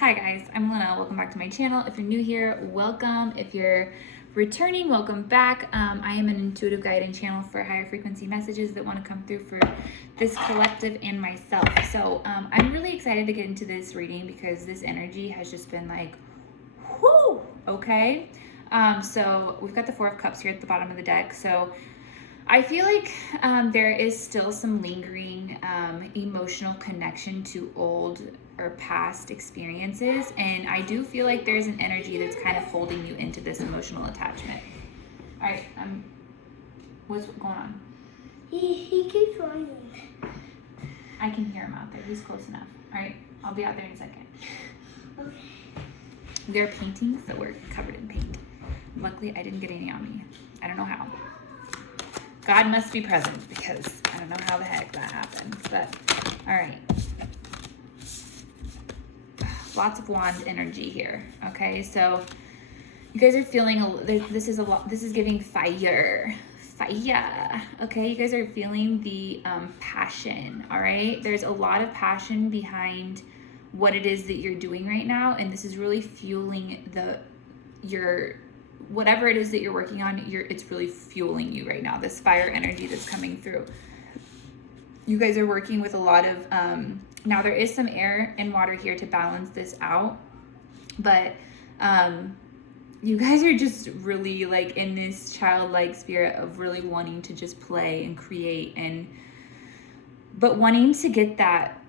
Hi guys, I'm Lanell. Welcome back to my channel. If you're new here, welcome. If you're returning, welcome back. I am an intuitive guiding channel for higher frequency messages that want to come through for this collective and myself. So I'm really excited to get into this reading because this energy has just been like, whoo, okay? So we've got the Four of Cups here at the bottom of the deck. So I feel like there is still some lingering emotional connection to old or past experiences, and I do feel like there's an energy that's kind of holding you into this emotional attachment. All right, what's going on? He keeps running. I can hear him out there. He's close enough. All right, I'll be out there in a second. Okay. There are paintings that were covered in paint. Luckily, I didn't get any on me. I don't know how. God must be present because I don't know how the heck that happened. But all right. Lots of wand energy here. Okay, so you guys are feeling this is giving fire. Okay, you guys are feeling the passion. All right, there's a lot of passion behind what it is that you're doing right now, and this is really fueling your whatever it is that you're working on. It's really fueling you right now, this fire energy that's coming through. You guys are working with a lot of now there is some air and water here to balance this out, but you guys are just really like in this childlike spirit of really wanting to just play and create, but wanting to get that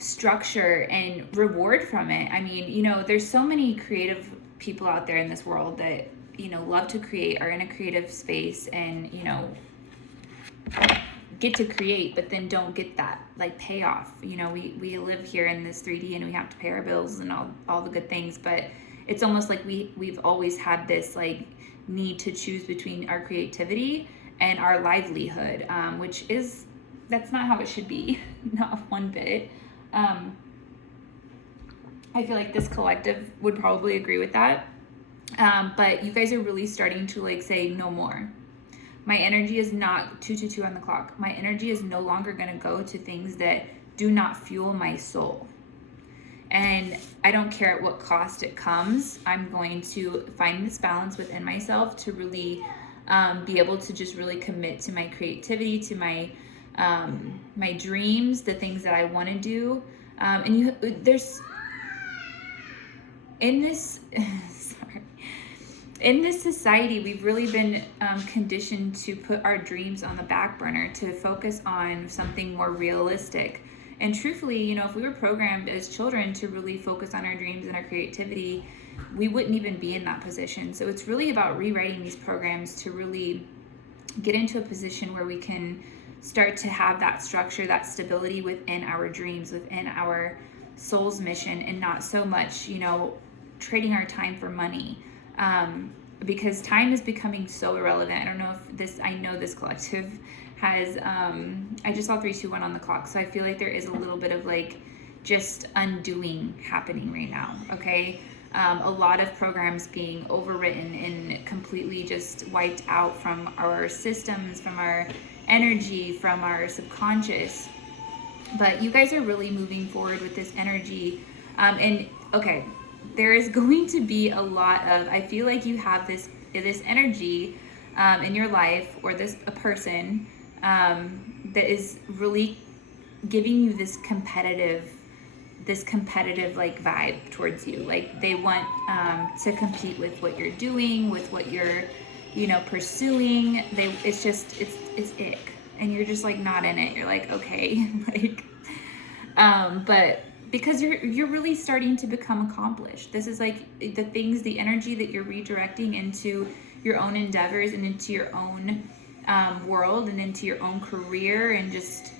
structure and reward from it. I mean, you know, there's so many creative people out there in this world that, you know, love to create, are in a creative space, and, you know, get to create, but then don't get that like payoff. You know, we live here in this 3D and we have to pay our bills and all the good things, but it's almost like we've always had this like need to choose between our creativity and our livelihood, which is, that's not how it should be. Not one bit. I feel like this collective would probably agree with that. But you guys are really starting to like say no more. My energy is not 222 on the clock. My energy is no longer going to go to things that do not fuel my soul. And I don't care at what cost it comes. I'm going to find this balance within myself to really be able to just really commit to my creativity, to my dreams, the things that I want to do. In this society, we've really been conditioned to put our dreams on the back burner, to focus on something more realistic. And truthfully, you know, if we were programmed as children to really focus on our dreams and our creativity, we wouldn't even be in that position. So it's really about rewriting these programs to really get into a position where we can start to have that structure, that stability within our dreams, within our soul's mission, and not so much, you know, trading our time for money. Because time is becoming so irrelevant. I don't know if I know this collective has, I just saw 3, 2, 1 on the clock. So I feel like there is a little bit of like just undoing happening right now. Okay. A lot of programs being overwritten and completely just wiped out from our systems, from our energy, from our subconscious. But you guys are really moving forward with this energy. And okay, there is going to be a lot of, I feel like you have this energy in your life, or a person that is really giving you this competitive like vibe towards you. Like they want to compete with what you're doing, with what you're, you know, pursuing. It's ick, and you're just like not in it. You're like, okay, like, but because you're really starting to become accomplished. This is like the energy that you're redirecting into your own endeavors and into your own world and into your own career and just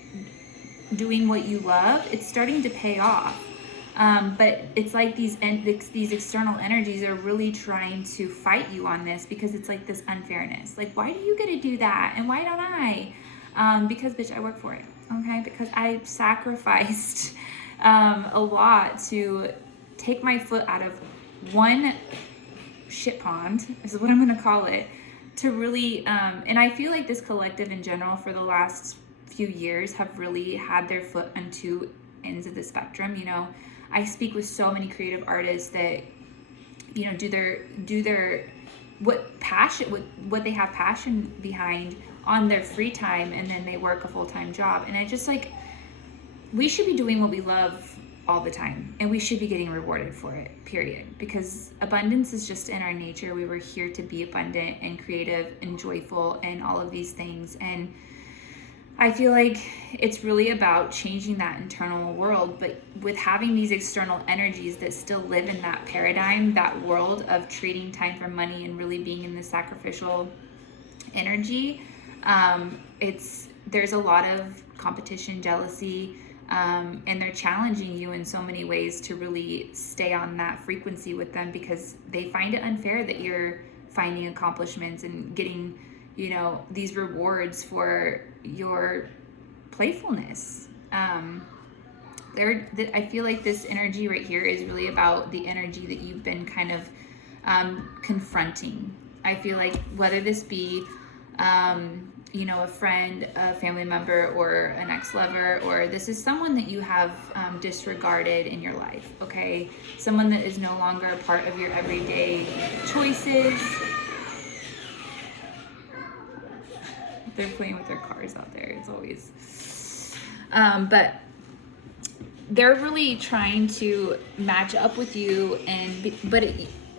doing what you love. It's starting to pay off. But it's like these external energies are really trying to fight you on this, because it's like this unfairness. Like, why do you get to do that? And why don't I? Because bitch, I work for it. Okay. Because I sacrificed a lot to take my foot out of one shit pond, is what I'm going to call it, to really, and I feel like this collective in general for the last few years have really had their foot on two ends of the spectrum. You know, I speak with so many creative artists that, you know, do their what they have passion behind on their free time, and then they work a full-time job. And I just like, we should be doing what we love all the time, and we should be getting rewarded for it, period. Because abundance is just in our nature. We were here to be abundant and creative and joyful and all of these things. And I feel like it's really about changing that internal world, but with having these external energies that still live in that paradigm, that world of trading time for money and really being in the sacrificial energy. There's a lot of competition, jealousy, and they're challenging you in so many ways to really stay on that frequency with them, because they find it unfair that you're finding accomplishments and getting, you know, these rewards for your playfulness. I feel like this energy right here is really about the energy that you've been kind of confronting. I feel like whether this be you know, a friend, a family member, or an ex-lover, or this is someone that you have disregarded in your life, okay? Someone that is no longer a part of your everyday choices. They're playing with their cars out there, it's always. But they're really trying to match up with you,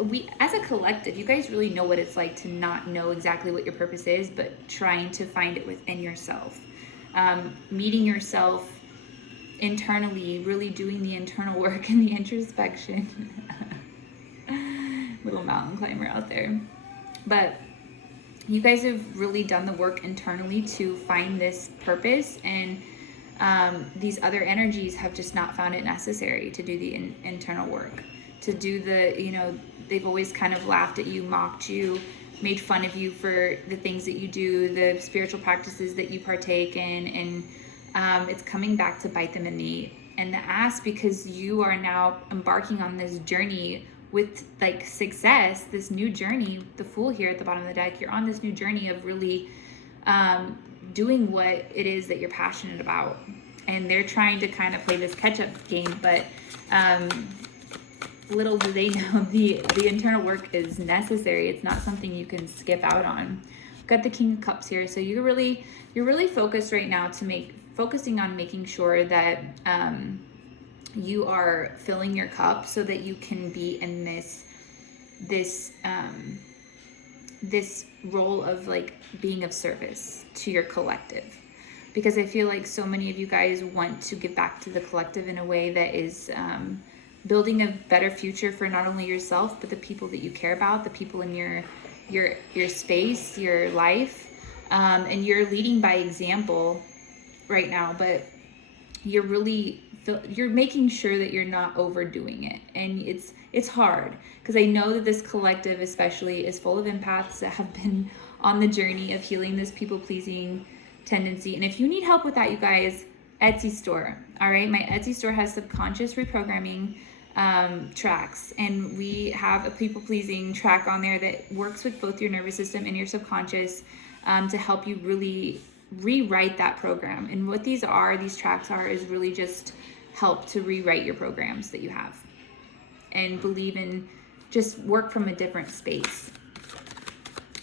we as a collective, you guys really know what it's like to not know exactly what your purpose is, but trying to find it within yourself. Meeting yourself internally, really doing the internal work and the introspection. Little mountain climber out there. But you guys have really done the work internally to find this purpose, and these other energies have just not found it necessary to do the internal work, to do the, you know, they've always kind of laughed at you, mocked you, made fun of you for the things that you do, the spiritual practices that you partake in, and it's coming back to bite them in the ass, because you are now embarking on this journey with like success, this new journey. The Fool here at the bottom of the deck, you're on this new journey of really doing what it is that you're passionate about, and they're trying to kind of play this catch-up game, but little do they know the internal work is necessary. It's not something you can skip out on. I've got the King of Cups here, so you're really focused right now focusing on making sure that you are filling your cup so that you can be in this role of like being of service to your collective, because I feel like so many of you guys want to give back to the collective in a way that is building a better future for not only yourself, but the people that you care about, the people in your space, your life, and you're leading by example right now, but you're making sure that you're not overdoing it. And it's hard, because I know that this collective especially is full of empaths that have been on the journey of healing this people-pleasing tendency. And if you need help with that, you guys, Etsy store. All right, my Etsy store has subconscious reprogramming tracks, and we have a people-pleasing track on there that works with both your nervous system and your subconscious to help you really rewrite that program. And what these tracks are is really just help to rewrite your programs that you have and believe in, just work from a different space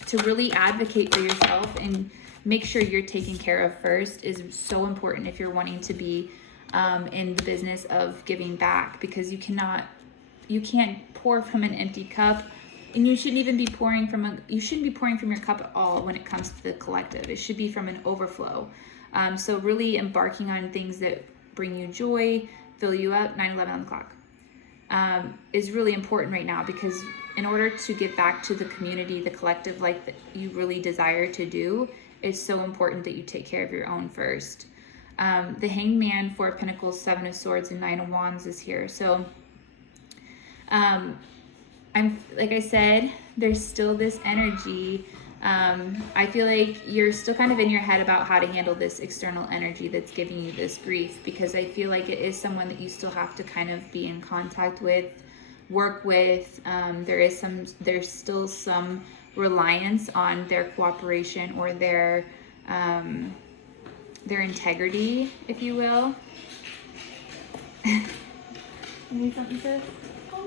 to really advocate for yourself and make sure you're taken care of first is so important if you're wanting to be in the business of giving back, because you can't pour from an empty cup, and you shouldn't even be pouring from your cup at all when it comes to the collective. It should be from an overflow. So really embarking on things that bring you joy, fill you up. 9:11 on the clock is really important right now, because in order to give back to the community, the collective, like that you really desire to do, it's so important that you take care of your own first. The Hanged Man, 4 of Pentacles, 7 of Swords, and 9 of Wands is here. So I'm, like I said, there's still this energy. I feel like you're still kind of in your head about how to handle this external energy that's giving you this grief, because I feel like it is someone that you still have to kind of be in contact with, work with. There's still some reliance on their cooperation or their integrity, if you will. You need something, sis? I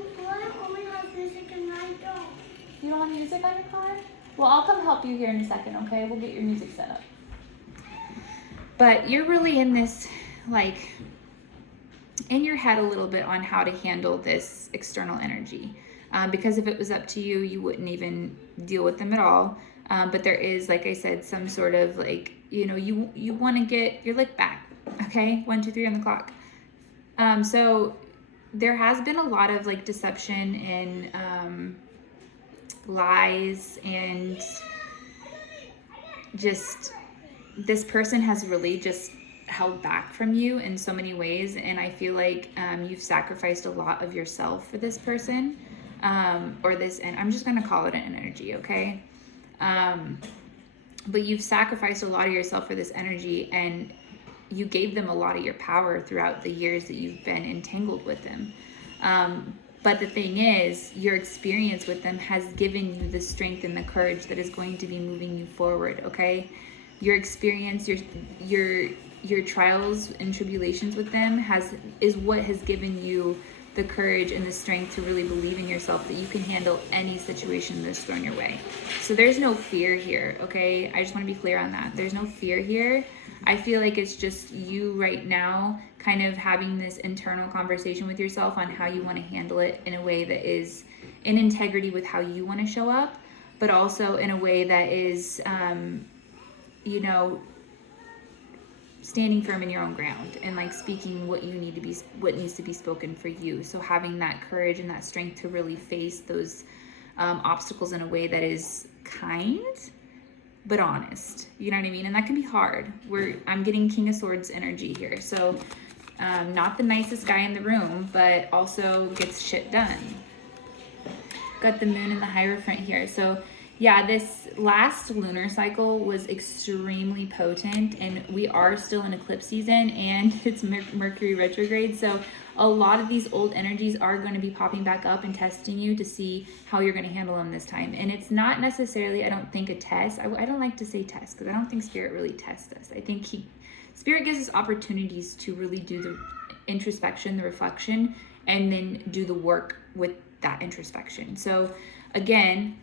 only have music and I don't. You don't have music on your car? Well, I'll come help you here in a second, okay? We'll get your music set up. But you're really in this, like, in your head a little bit on how to handle this external energy. Because if it was up to you, you wouldn't even deal with them at all. But there is, like I said, some sort of like, you know, you want to get your lick back, okay? 1, 2, 3 on the clock. So there has been a lot of like deception and lies, and just this person has really just held back from you in so many ways. And I feel like you've sacrificed a lot of yourself for this person, or this, and I'm just going to call it an energy, okay? But you've sacrificed a lot of yourself for this energy, and you gave them a lot of your power throughout the years that you've been entangled with them. But the thing is, your experience with them has given you the strength and the courage that is going to be moving you forward, okay? Your experience, your trials and tribulations with them is what has given you the courage and the strength to really believe in yourself that you can handle any situation that's thrown your way. So there's no fear here, okay? I just want to be clear on that. There's no fear here. I feel like it's just you right now kind of having this internal conversation with yourself on how you want to handle it in a way that is in integrity with how you want to show up, but also in a way that is, you know, standing firm in your own ground and like speaking what needs to be spoken for you. So having that courage and that strength to really face those obstacles in a way that is kind but honest, you know what I mean? And that can be hard. I'm getting King of Swords energy here, so not the nicest guy in the room, but also gets shit done. Got the moon and the Hierophant here. So yeah, this last lunar cycle was extremely potent, and we are still in eclipse season, and it's Mercury retrograde. So a lot of these old energies are going to be popping back up and testing you to see how you're going to handle them this time. And it's not necessarily, I don't think, a test. I don't like to say test because I don't think Spirit really tests us. I think Spirit gives us opportunities to really do the introspection, the reflection, and then do the work with that introspection. So again,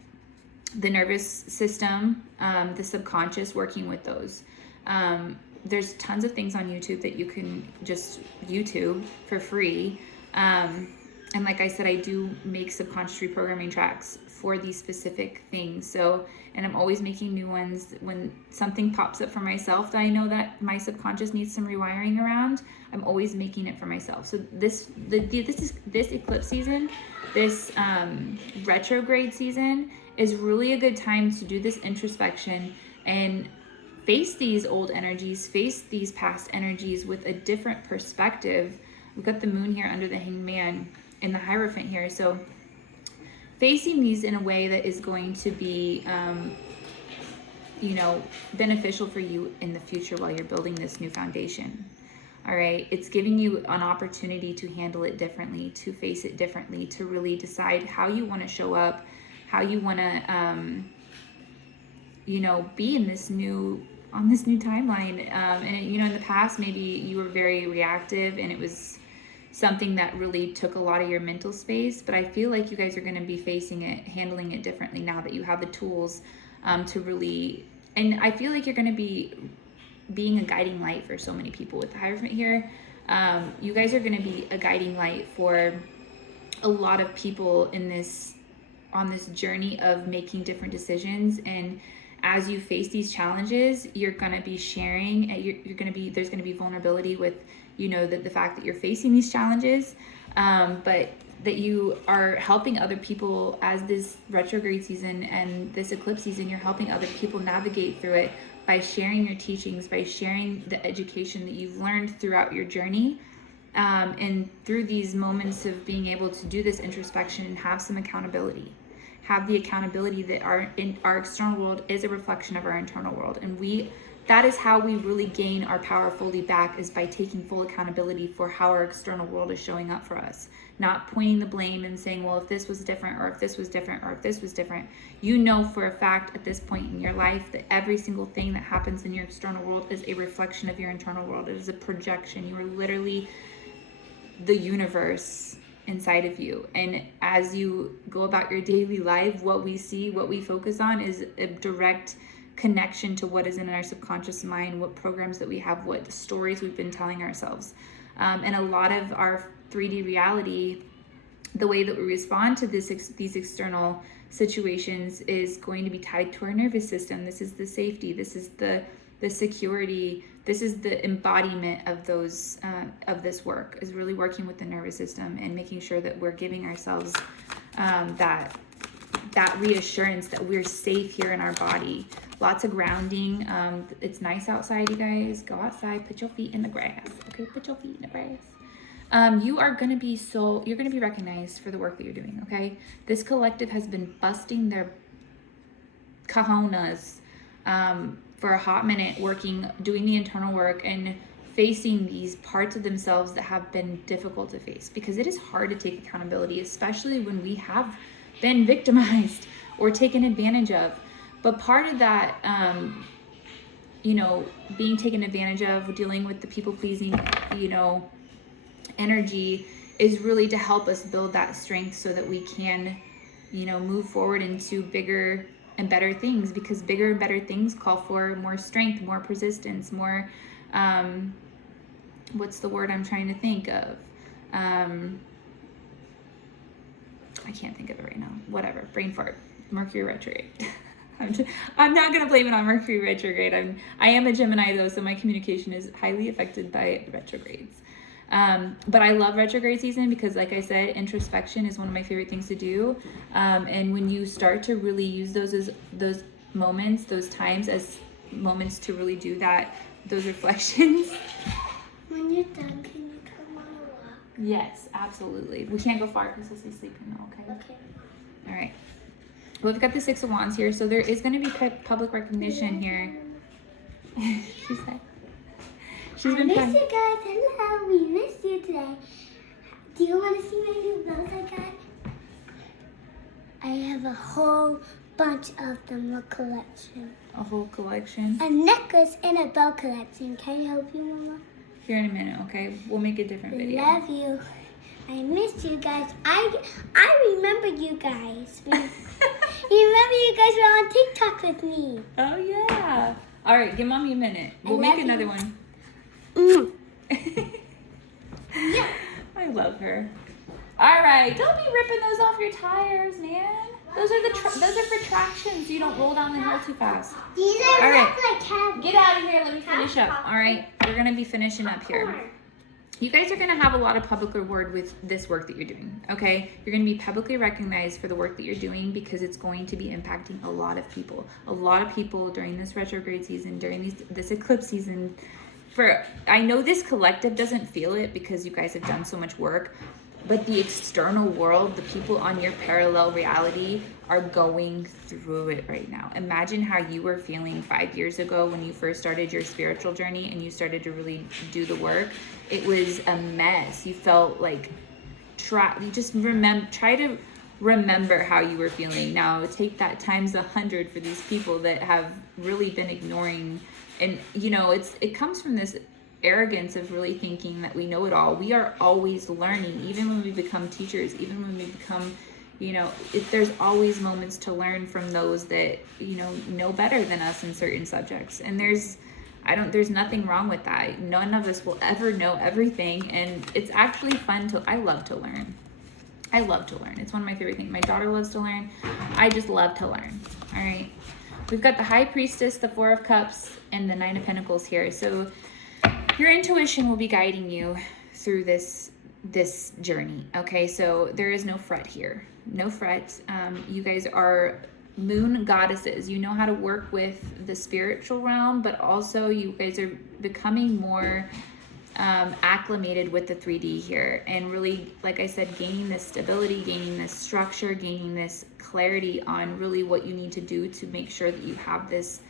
the nervous system, the subconscious, working with those. There's tons of things on YouTube that you can just YouTube for free. And like I said, I do make subconscious reprogramming tracks for these specific things. So, and I'm always making new ones. When something pops up for myself that I know that my subconscious needs some rewiring around, I'm always making it for myself. So this eclipse season, this retrograde season is really a good time to do this introspection and face these old energies, face these past energies with a different perspective. We've got the moon here under the Hanged Man and the Hierophant here. So facing these in a way that is going to be, you know, beneficial for you in the future while you're building this new foundation. All right. It's giving you an opportunity to handle it differently, to face it differently, to really decide how you want to show up, how you want to, you know, be in on this new timeline. And, you know, in the past, maybe you were very reactive and it was something that really took a lot of your mental space. But I feel like you guys are going to be facing it, handling it differently now that you have the tools to really, and I feel like you're going to be being a guiding light for so many people with the Hierophant here. You guys are going to be a guiding light for a lot of people on this journey of making different decisions. And as you face these challenges, you're going to be sharing, there's going to be vulnerability with, you know, the fact that you're facing these challenges, but that you are helping other people as this retrograde season and this eclipse season, you're helping other people navigate through it by sharing your teachings, by sharing the education that you've learned throughout your journey. And through these moments of being able to do this introspection and have some accountability. Have the accountability that our external world is a reflection of our internal world, and that is how we really gain our power fully back, is by taking full accountability for how our external world is showing up for us, not pointing the blame and saying, well, if this was different, or if this was different, or if this was different. You know for a fact at this point in your life that every single thing that happens in your external world is a reflection of your internal world. It is a projection. You are literally the universe inside of you. And as you go about your daily life, what we see, what we focus on is a direct connection to what is in our subconscious mind, what programs that we have, what stories we've been telling ourselves. And a lot of our 3D reality, the way that we respond to these external situations is going to be tied to our nervous system. This is the safety, this is the security, this is the embodiment of those of this work, is really working with the nervous system and making sure that we're giving ourselves that reassurance that we're safe here in our body. Lots of grounding. It's nice outside, you guys. Go outside, put your feet in the grass. Okay, put your feet in the grass. You're going to be recognized for the work that you're doing, okay? This collective has been busting their cojones for a hot minute, doing the internal work and facing these parts of themselves that have been difficult to face, because it is hard to take accountability, especially when we have been victimized or taken advantage of. But part of that, being taken advantage of, dealing with the people-pleasing, energy is really to help us build that strength so that we can, move forward into bigger and better things, because bigger and better things call for more strength, more persistence, more, what's the word I'm trying to think of? I can't think of it right now. Whatever, brain fart, Mercury retrograde. I'm not going to blame it on Mercury retrograde. I am a Gemini though, so my communication is highly affected by retrogrades. But I love retrograde season because, like I said, introspection is one of my favorite things to do. And when you start to really use those moments, those times as moments to really do that, those reflections. When you're done, can you come on a walk? Yes, absolutely. We can't go far because he'll be sleeping though, okay? Okay. All right. Well, we've got the Six of Wands here, so there is going to be public recognition here. She said. She's been I miss you guys. Hello, we miss you today. Do you want to see my new blouse I got? I have a whole bunch of them, a collection. A whole collection? A necklace and a belt collection. Can I help you, Mama? Here in a minute, okay? We'll make a different video. Love you. I miss you guys. I remember you guys. Remember you guys were on TikTok with me. Oh, yeah. All right, give Mommy a minute. We'll make another one. Yeah. I love her. All right, don't be ripping those off your tires, man. Those are for traction, so you don't roll down the hill too fast. These are all right. like cabs. Get out of here. Let me finish up. All right, we're gonna be finishing up here. You guys are going to have a lot of public reward with this work that you're doing, okay? You're going to be publicly recognized for the work that you're doing because it's going to be impacting a lot of people. A lot of people during this retrograde season, during this eclipse season. I know this collective doesn't feel it because you guys have done so much work, but the external world, the people on your parallel reality are going through it right now. Imagine how you were feeling 5 years ago when you first started your spiritual journey and you started to really do the work. It was a mess. You felt like try to remember how you were feeling. Now take that times 100 for these people that have really been ignoring. And it comes from this arrogance of really thinking that we know it all. We are always learning, even when we become teachers, even when we become, there's always moments to learn from those that, know better than us in certain subjects. And there's nothing wrong with that. None of us will ever know everything. And it's actually fun I love to learn. It's one of my favorite things. My daughter loves to learn. I just love to learn. All right. We've got the High Priestess, the Four of Cups, and the Nine of Pentacles here. So your intuition will be guiding you through this journey. Okay. So there is no fret here. No fret. You guys are moon goddesses. You know how to work with the spiritual realm, but also you guys are becoming more acclimated with the 3D here, and really, like I said, gaining this stability, gaining this structure, gaining this clarity on really what you need to do to make sure that you have this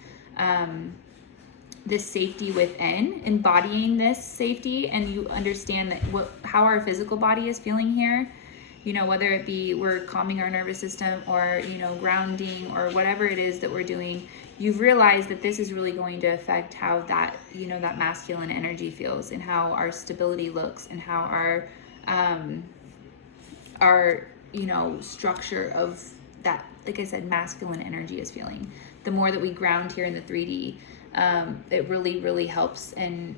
this safety within, embodying this safety, and you understand that how our physical body is feeling here. Whether it be we're calming our nervous system or, grounding or whatever it is that we're doing, you've realized that this is really going to affect how that, that masculine energy feels and how our stability looks and how our, our, you know, structure of that, like I said, masculine energy is feeling. The more that we ground here in the 3D, it really, really helps and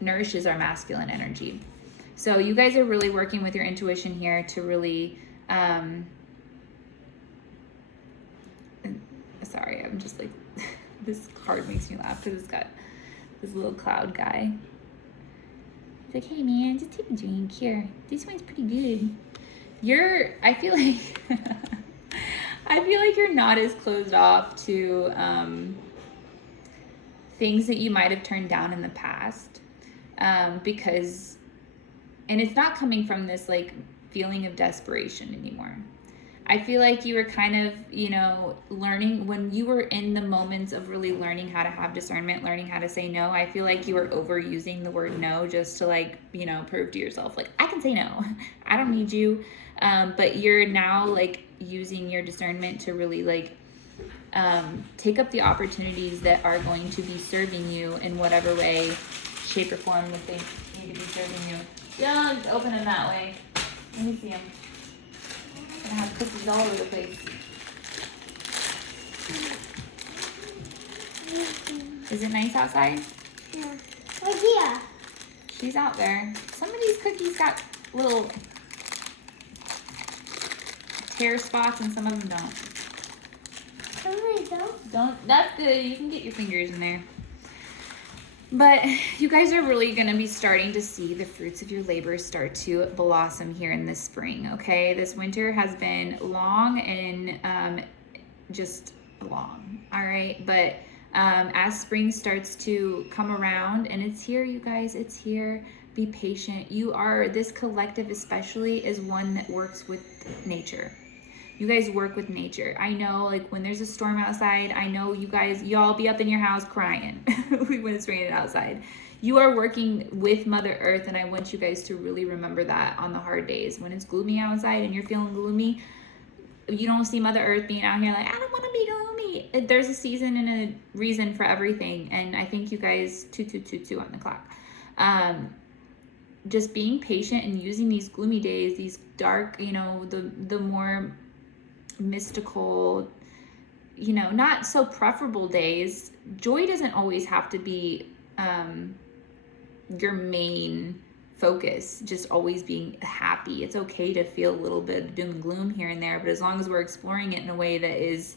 nourishes our masculine energy. So you guys are really working with your intuition here to really, sorry, I'm just like, this card makes me laugh because it's got this little cloud guy. He's like, hey man, just take a drink here. This one's pretty good. I feel like, I feel like you're not as closed off to things that you might have turned down in the past, because, and it's not coming from this like feeling of desperation anymore. I feel like you were kind of, you know, learning when you were in the moments of really learning how to have discernment, learning how to say no. I feel like you were overusing the word no just to like, you know, prove to yourself, like, I can say no. I don't need you. But you're now like using your discernment to really like take up the opportunities that are going to be serving you in whatever way, shape, or form that they need to be serving you. Don't open them that way. Let me see them. I have cookies all over the place. Is it nice outside? Yeah. Right here. She's out there. Some of these cookies got little hair spots and some of them don't. Some of them don't? That's good. You can get your fingers in there. But you guys are really going to be starting to see the fruits of your labor start to blossom here in this spring, okay? This winter has been long and just long, all right? But as spring starts to come around, and it's here, you guys, it's here. Be patient. This collective especially is one that works with nature. You guys work with nature. I know, like, when there's a storm outside, I know y'all be up in your house crying when it's raining outside. You are working with Mother Earth, and I want you guys to really remember that on the hard days. When it's gloomy outside and you're feeling gloomy, you don't see Mother Earth being out here like, I don't want to be gloomy. There's a season and a reason for everything, and I think you guys, 2 on the clock. Just being patient and using these gloomy days, these dark, you know, the more mystical, you know, not so preferable days. Joy doesn't always have to be your main focus, just always being happy. It's okay to feel a little bit of doom and gloom here and there, but as long as we're exploring it in a way that is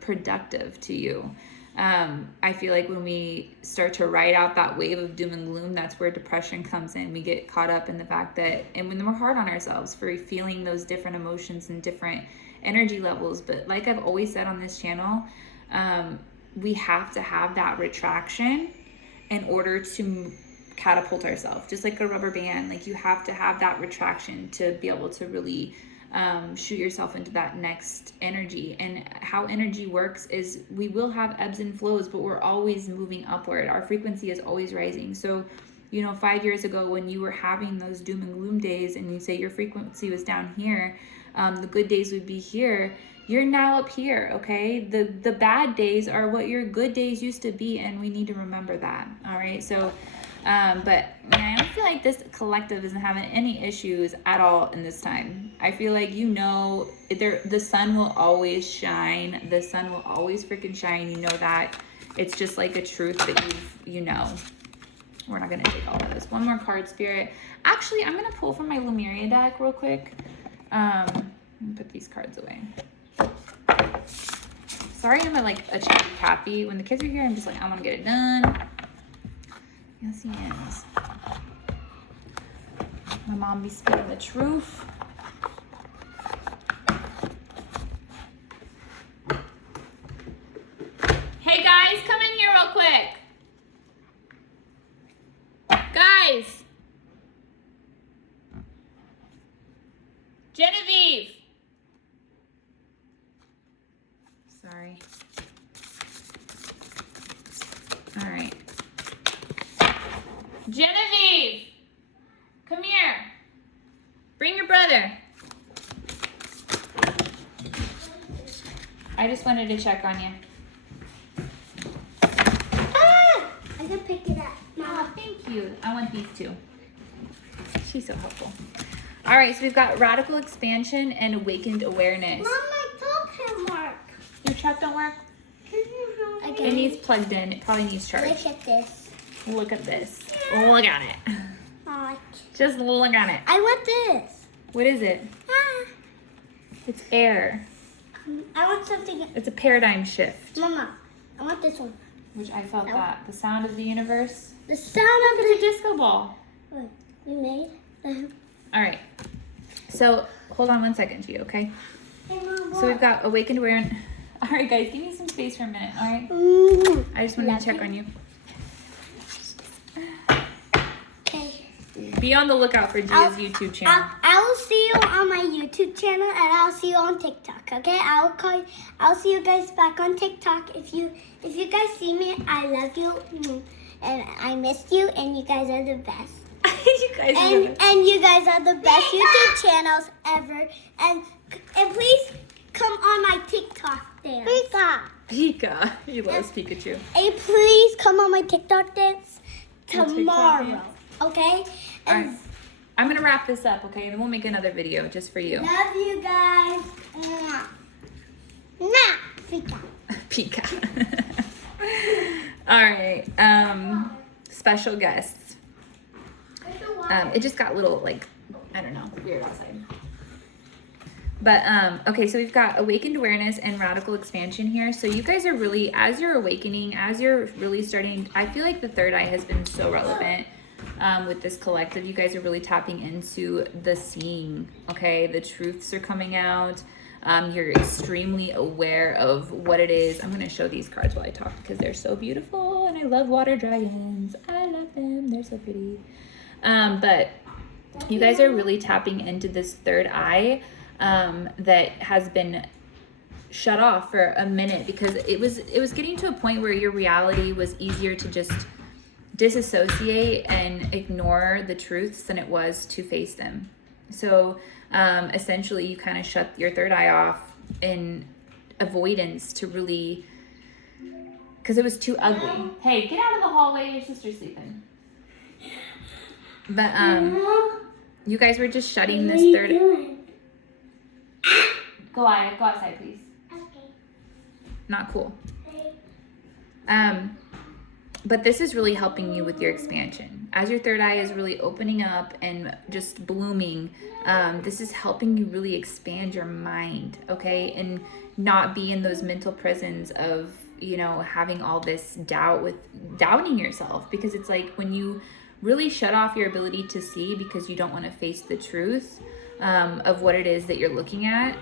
productive to you. I feel like when we start to ride out that wave of doom and gloom, that's where depression comes in. We get caught up in the fact that, and when we're hard on ourselves for feeling those different emotions and different energy levels. But like I've always said on this channel, we have to have that retraction in order to catapult ourselves, just like a rubber band. Like, you have to have that retraction to be able to really shoot yourself into that next energy. And how energy works is we will have ebbs and flows, but we're always moving upward. Our frequency is always rising. So, you know, 5 years ago when you were having those doom and gloom days and you say your frequency was down here, the good days would be here. You're now up here, okay? The bad days are what your good days used to be, and we need to remember that, all right? So, but man, I don't feel like this collective isn't having any issues at all in this time. I feel like, you know, the sun will always shine. The sun will always freaking shine. You know that. It's just like a truth that you know. We're not going to take all of this. One more card, Spirit. Actually, I'm going to pull from my Lemuria deck real quick. Put these cards away. Sorry, I'm like a chatty Cathy. When the kids are here, I'm just like, I want to get it done. Yes, yes. My mom be speaking the truth. Hey guys, come in here real quick. Guys. Genevieve. Sorry. All right. Genevieve, come here. Bring your brother. I just wanted to check on you. Ah! I can pick it up. Oh, thank you. I want these too. She's so helpful. All right, so we've got radical expansion and awakened awareness. Mom, my phone can't work. Your truck don't work? Okay. It needs plugged in. It probably needs charged. Look at this. Look at this. Look at it. Oh, Just look at it. I want this. What is it? Ah. It's air. I want something. It's a paradigm shift. Mama, I want this one. Which I felt No. that. The sound of the universe. The sound of It's a the... disco ball. What we made. All right. So hold on one second, Gio, okay? Hey, Mom, So we've got awakened awareness. All right, guys, give me some space for a minute, all right? I just wanted to check on you. Okay. Be on the lookout for Gia's YouTube channel. I will see you on my YouTube channel, and I'll see you on TikTok. Okay, I'll see you guys back on TikTok. If you guys see me, I love you, and I missed you, and you guys are the best. You guys are the best. And you guys are the best YouTube channels ever. And please come on my TikTok dance. Pika. He loves Pikachu. And please come on my TikTok dance Your TikTok tomorrow. dance. Okay? All right. I'm going to wrap this up, okay? And then we'll make another video just for you. Love you guys. Nah, Pika. Pika. All right. Special guests. It just got a little, like, I don't know, weird outside. But, okay, so we've got awakened awareness and radical expansion here. So you guys are really, as you're awakening, as you're really starting, I feel like the third eye has been so relevant with this collective. You guys are really tapping into the seeing, okay? The truths are coming out. You're extremely aware of what it is. I'm going to show these cards while I talk because they're so beautiful. And I love water dragons. I love them. They're so pretty. But you guys are really tapping into this third eye that has been shut off for a minute because it was getting to a point where your reality was easier to just disassociate and ignore the truths than it was to face them. So essentially you kind of shut your third eye off in avoidance to really, because it was too ugly. Hey, get out of the hallway, your sister's sleeping. But you guys were just shutting this third. Go outside, please. Okay. Not cool. But this is really helping you with your expansion. As your third eye is really opening up and just blooming, this is helping you really expand your mind, okay? And not be in those mental prisons of, having all this doubt with doubting yourself. Because it's like when you really shut off your ability to see because you don't want to face the truth of what it is that you're looking at,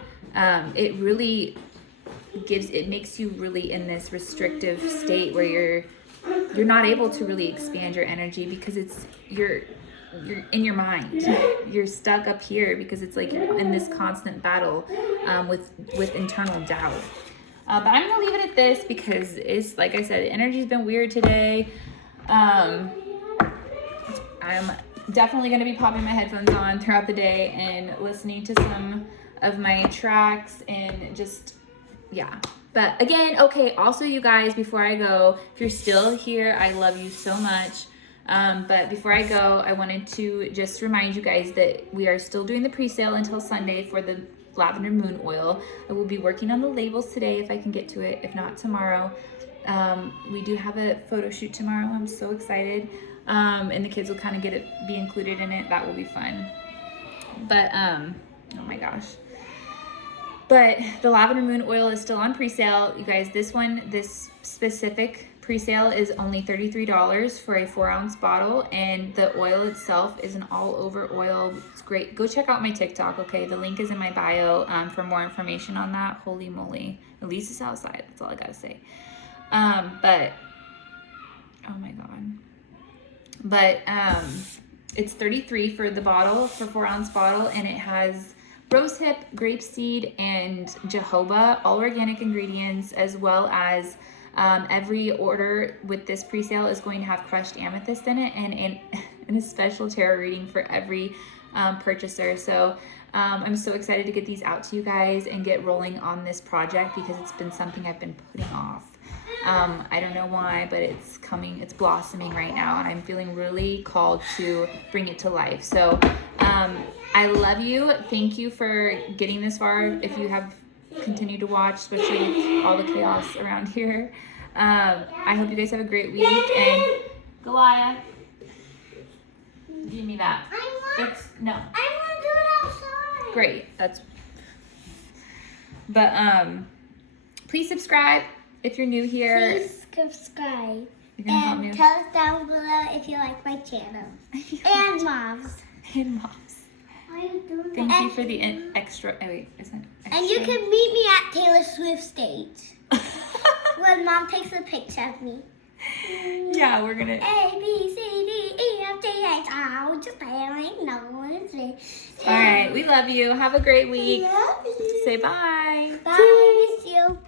it really makes you really in this restrictive state where you're not able to really expand your energy because you're in your mind. You're stuck up here because it's like you're in this constant battle with internal doubt. But I'm gonna leave it at this because it's, like I said, energy's been weird today. I'm definitely going to be popping my headphones on throughout the day and listening to some of my tracks and just, yeah. But again, okay, also you guys, before I go, if you're still here, I love you so much. But before I go, I wanted to just remind you guys that we are still doing the pre-sale until Sunday for the lavender moon oil. I will be working on the labels today if I can get to it, if not tomorrow. We do have a photo shoot tomorrow. I'm so excited. And the kids will kind of be included in it. That will be fun. But, oh my gosh. But the lavender moon oil is still on pre-sale. You guys, this specific pre-sale is only $33 for a 4-ounce bottle. And the oil itself is an all over oil. It's great. Go check out my TikTok. Okay. The link is in my bio, for more information on that. Holy moly. At least it's outside. That's all I gotta say. But, oh my God. But it's $33 for the bottle, for 4-ounce bottle, and it has rosehip, grapeseed, and jojoba, all organic ingredients, as well as every order with this pre-sale is going to have crushed amethyst in it and a special tarot reading for every purchaser. So I'm so excited to get these out to you guys and get rolling on this project because it's been something I've been putting off. I don't know why, but it's blossoming right now, and I'm feeling really called to bring it to life. So I love you. Thank you for getting this far. If you have continued to watch, especially with all the chaos around here. I hope you guys have a great week. And Goliath, give me that. No. I want to do it outside. Great. But please subscribe if you're new here. Please subscribe. You're gonna help me. And tell us down below if you like my channel. And Moms. And Moms. Why are you doing Thank that? you for the extra. Oh wait, isn't extra? And you can meet me at Taylor Swift stage when Mom takes a picture of me. Yeah, we're gonna. A B C D E F G H I just ain't no one. All right, we love you. Have a great week. Love you. Say bye. Bye. Miss you.